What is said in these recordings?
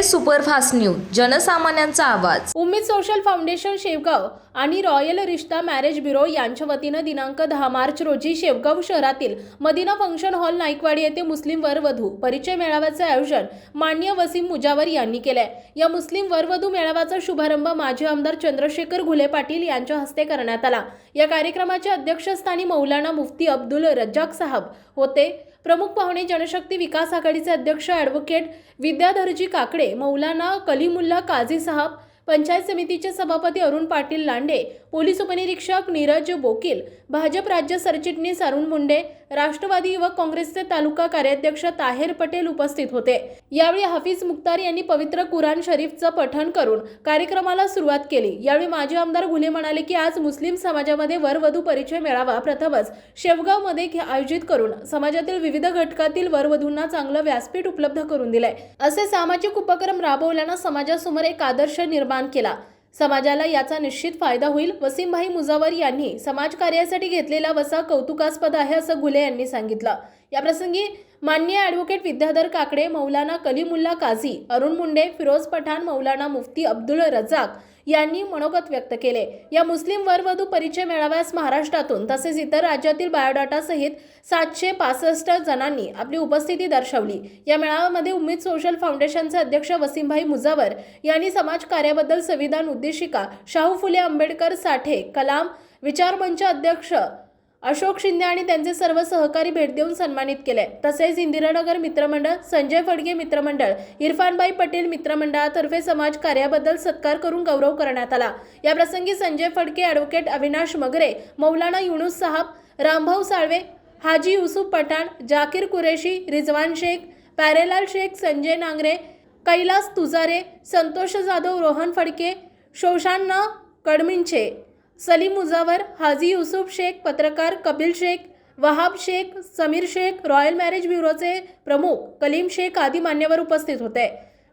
Superfast news जनसामान्यांचा आवाज. उमेद social foundation Shevgaon आणि royal रिश्ता marriage bureau यांच्या वतीनं दिनांक दहा मार्च रोजी शेवगाव शहरातील मदिना फंक्शन हॉल नाईकवाडी येथे मुस्लिम वरवधू परिचय मेळाव्याचं आयोजन मान्य वसीम मुजावर यांनी केलंय. या मुस्लिम वरवधू मेळाव्याचा शुभारंभ माजी आमदार चंद्रशेखर घुले पाटील यांच्या हस्ते करण्यात आला. या कार्यक्रमाच्या अध्यक्षस्थानी मौलाना मुफ्ती अब्दुल रज्जाक साहब होते. प्रमुख पाहुणे जनशक्ती विकास आघाडीचे अध्यक्ष ॲडव्होकेट विद्याधरजी काकडे मौलाना कलीमुल्ला काझी साहब पंचायत समितीचे सभापती अरुण पाटील लांडे पोलीस उपनिरीक्षक नीरज बोकील भाजप राज्य सरचिटणीस अरुण मुंडे राष्ट्रवादी युवक काँग्रेसचे तालुका कार्याध्यक्ष ताहेर पटेल उपस्थित होते. यावेळी हाफिज मुख्तार यांनी पवित्र कुराण शरीफचं पठण करून कार्यक्रमाला सुरुवात केली. यावेळी माजी आमदार घुले म्हणाले की आज मुस्लिम समाजामध्ये वरवधू परिचय मेळावा. प्रथमच शेवगावमध्ये आयोजित करून समाजातील विविध घटकातील वरवधूंना चांगलं व्यासपीठ उपलब्ध करून दिलंय. असे सामाजिक उपक्रम राबवल्यानं समाजासमोर एक आदर्श निर्माण केला. समाजाला याचा निश्चित फायदा होईल. वसीमभाई मुजावर यांनी समाजकार्यासाठी घेतलेला वसा कौतुकास्पद आहे असं घुले यांनी सांगितलं. याप्रसंगी मान्य ॲडव्होकेट विद्याधर काकडे मौलाना कलीमुल्ला काझी अरुण मुंडे फिरोज पठाण मौलाना मुफ्ती अब्दुल रजाक यांनी मनोगत व्यक्त केले. या मुस्लिम वरवधू परिचय मेळाव्यास महाराष्ट्रातून तसेच इतर राज्यातील बायोडाटासहित सातशे पासष्ट जणांनी आपली उपस्थिती दर्शवली. या मेळाव्यामध्ये उमेद सोशल फाउंडेशनचे अध्यक्ष वसीमभाई मुजावर यांनी समाज कार्याबद्दल संविधान उद्देशिका शाहू फुले आंबेडकर साठे कलाम विचारमंच अध्यक्ष अशोक शिंदे आणि त्यांचे सर्व सहकारी भेट देऊन सन्मानित केले तसेच इंदिरानगर मित्रमंडळ संजय फडके मित्रमंडळ इरफानबाई पटेल मित्रमंडळातर्फे समाज कार्याबद्दल सत्कार करून गौरव करण्यात आला. या प्रसंगी संजय फडके ॲडव्होकेट अविनाश मगरे मौलाना युनुस साहब रामभाऊ साळवे हाजी युसुफ पठाण जाकीर कुरेशी रिजवान शेख पॅरेलाल शेख संजय नांगरे कैलास तुजारे संतोष जाधव रोहन फडके शोशांना कडमिंचे सलीम मुजावर हाजी युसुफ शेख पत्रकार कपिल शेख वहाब शेख समीर शेख रॉयल मॅरेज ब्युरोचे प्रमुख कलीम शेख आदी मान्यवर उपस्थित होते.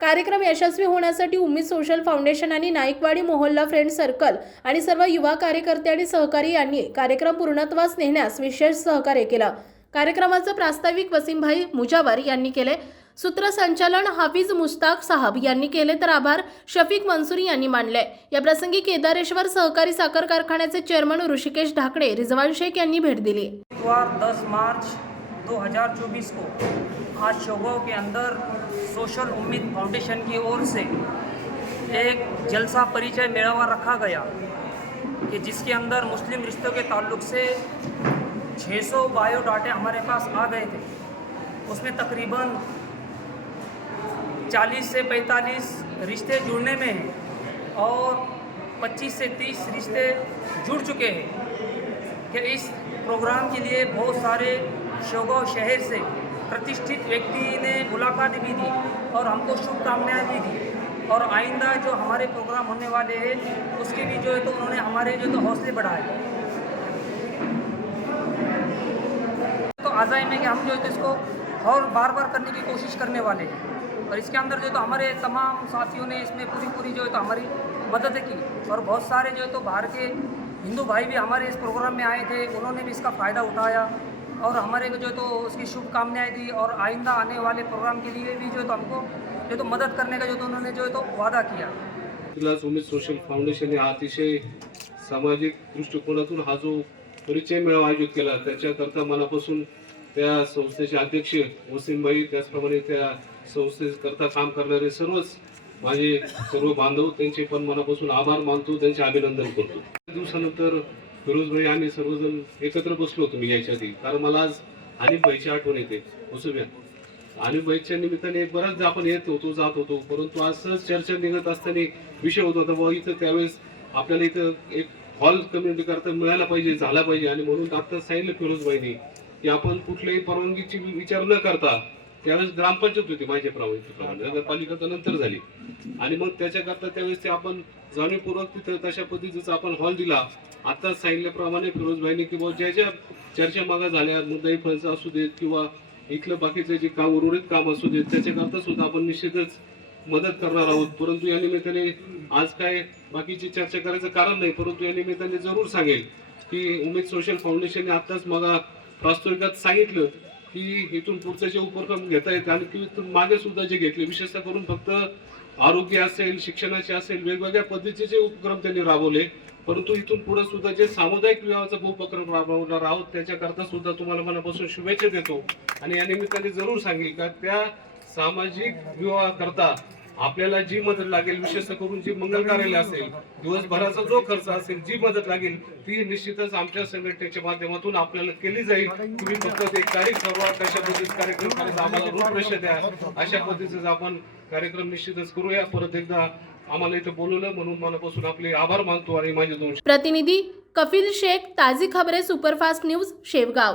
कार्यक्रम यशस्वी होण्यासाठी उम्मीद सोशल फाउंडेशन आणि नाईकवाडी मोहल्ला फ्रेंड सर्कल आणि सर्व युवा कार्यकर्ते आणि सहकारी यांनी कार्यक्रम पूर्णत्वास नेण्यास विशेष सहकार्य केलं. कार्यक्रमाचं प्रास्ताविक वसीमभाई मुजावर यांनी केले. सूत्रसंचालन हाफिज मुश्ताक साहब यांनी केले तर आभार. शफीक मंसुरी यांनी मानले. या प्रसंगी केदारेश्वर सहकारी साखर कारखान्याचे चेअरमन ऋषिकेश ढाकणे रिजवान शेख यांनी भेट दिली. दस मार्च 2024 को आज शोगांव के अंदर सोशल उम्मीद फाउंडेशन की ओर से एक जलसा परिचय मेलावा रखा गया कि जिसके अंदर मुस्लिम रिश्तों के ताल्लुक से 600 बायोडाटे हमारे पास आ गए थे। उसमें तकरीबन 40 से 45 रिश्ते जुड़ने में हैं और 25 से 30 रिश्ते जुड़ चुके हैं कि इस प्रोग्राम के लिए बहुत सारे शोगांव शहर से प्रतिष्ठित व्यक्ति ने मुलाकात भी दी और हमको शुभकामनाएँ भी दी। और आइंदा जो हमारे प्रोग्राम होने वाले हैं, उसके भी जो है तो उन्होंने हमारे जो तो हौसले बढ़ाए। तो आज़ाई में कि हम जो है तो इसको और बार बार करने की कोशिश करने वाले हैं। और इसके अंदर जो है तो हमारे तमाम साथियों ने इसमें पूरी पूरी जो है तो हमारी मदद की और बहुत सारे जो है तो बाहर के हिंदू भाई भी हमारे इस प्रोग्राम में आए थे, उन्होंने भी इसका फ़ायदा उठाया और हमारे जो है तो उसकी शुभकामनाएँ दी और आइंदा आने वाले प्रोग्राम के लिए भी जो है तो हमको जो तो मदद करने का जो तो उन्होंने जो है तो वादा किया। क्लास सोशल फाउंडेशन हा अतिशय सामाजिक दृष्टिकोनातून हा जो परिचय मेळावा आयोजित केला, त्याच्याकरता मनापासून त्या संस्थेचे अध्यक्ष वसीमबाई त्याचप्रमाणे त्या संस्थेकरता काम करणारे सर्वच माझे सर्व बांधव त्यांचे पण मनापासून आभार मानतो त्यांचे अभिनंदन करतो. दिवसानंतर फिरोजभाई आम्ही सर्वजण एकत्र बसलो होतो मी यायच्या आधी कारण मला आज आणि आठवण येते. वसुम्या आणि निमित्ताने बराच आपण येत होतो जात होतो. परंतु आज सहज चर्चा निघत असताना विषय होत होता बाबा इथं त्यावेळेस आपल्याला इथं एक हॉल कम्युनिटी करता मिळाला पाहिजे झाला पाहिजे. आणि म्हणून आता सांगितलं फिरोजबाईने की आपण कुठल्याही परवानगीची विचार न करता त्यावेळेस ग्रामपंचायत होती माझ्या प्रमाणे नगरपालिका तर नंतर झाली. आणि मग त्याच्याकरता त्यावेळेस ते आपण जाणीवपूर्वक तिथं तशा पद्धतीचा आपण हॉल दिला. आता सांगितल्याप्रमाणे फिरोजबाईने की बुवा ज्या ज्या चर्चा मागा झाल्या मुद्दाई फळचा असू देत किंवा इथलं बाकीचं जे काम उर्वरित काम असू देत त्याच्याकरता सुद्धा आपण निश्चितच मदत करणार आहोत. परंतु या निमित्ताने आज काय बाकीची चर्चा करायचं कारण नाही परंतु या निमित्ताने जरूर सांगेल की उमेद सोशल फाउंडेशनने आताच मग प्रास्ताविकात सांगितलं की इथून पुढचे जे उपक्रम घेता येते आणि की इथून मागे सुद्धा जे घेतले विशेषतः करून फक्त आरोग्य असेल शिक्षणाचे असेल वेगवेगळ्या पद्धतीचे उपक्रम त्यांनी राबवले परंतु इथून पुढे सुद्धा जे सामुदायिक विवाहाचा उपक्रम राबवणार आहोत त्याच्याकरता सुद्धा तुम्हाला मनापासून शुभेच्छा देतो. आणि या निमित्ताने जरूर सांगेल का त्या सामाजिक विवाहाकरता आपल्याला जी मदत लागेल विशेष करून जी मंगल कार्यालय असेल दिवसभराचा जो खर्च असेल जी मदत लागेल ती निश्चितच आमच्या संघटनेच्या माध्यमातून आपल्याला केली जाईल. तुम्ही फक्त एक तारीख ठरवा कशा पद्धतीचा कार्यक्रम करायचा आम्हाला रूपरेषा द्या. अशा पद्धतीचा आपण कार्यक्रम निश्चितच करूया. परत एकदा आम्हाला इथं बोलवलं म्हणून मनापासून आपले आभार मानतो आणि माझे दोन प्रतिनिधी कपिल शेख ताजी खबरे सुपरफास्ट न्यूज शेवगाव.